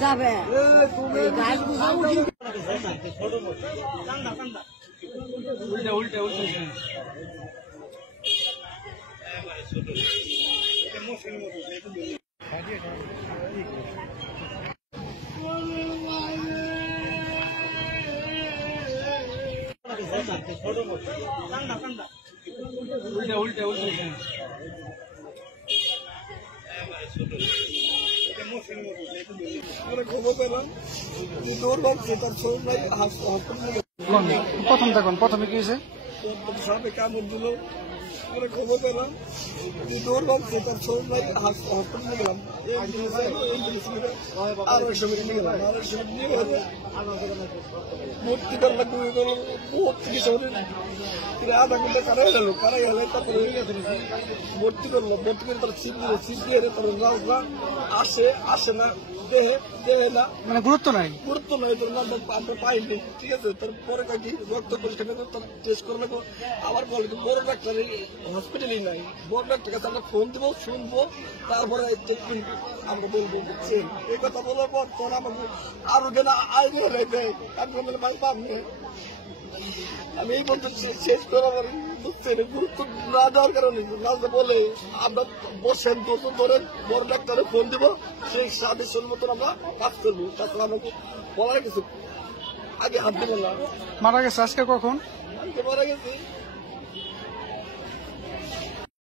যাবে উল্টে খবর পেলাম দৌড় তার শরীর নাই প্রথমে কি হয়েছে? সাপে কামড় দিল। খবর পেলাম দৌড় ভাবছে তার শরীর নাই হসপিটালে গেলাম। আরো সঙ্গে নিয়ে গেলাম ভর্তি করার লাগবে বহুত চিকিৎসা আধা ঘন্টা কারাই গেল তারপরে ভর্তি করলো। ভর্তি করে তার সিট দিল। সিট দিয়ে তারপর আসে না দেহে না, মানে গুরুত্ব নাই তোর নাম আমরা পাইনি। ঠিক আছে, তারপরে কাকি রক্ত পরীক্ষা করে তার টেস্ট করে লাগবো। আবার বলে বড় ডাক্তার হসপিটালই নাই। বড় ডাক্তার কাছে আমরা ফোন দেবো, শুনবো, তারপরে আমরা বলবো। বুঝছেন, এই কথা বলার পর তোর আমাকে আরো যেন আইনে হলে দেয়। আমি এই বলতে শেষ করার বুঝছেন, গুরুত্ব না দেওয়ার কারণে না বলে আমরা বসেন দুজন ধরেন বড় ডাক্তারে ফোন দিব, সেই সাজেশন মতন আমরা কাজ করবো। তারপর আমাকে বলার কিছু আগে হাত দিব না। মারা গেছে আজকে কখন? মারা গেছে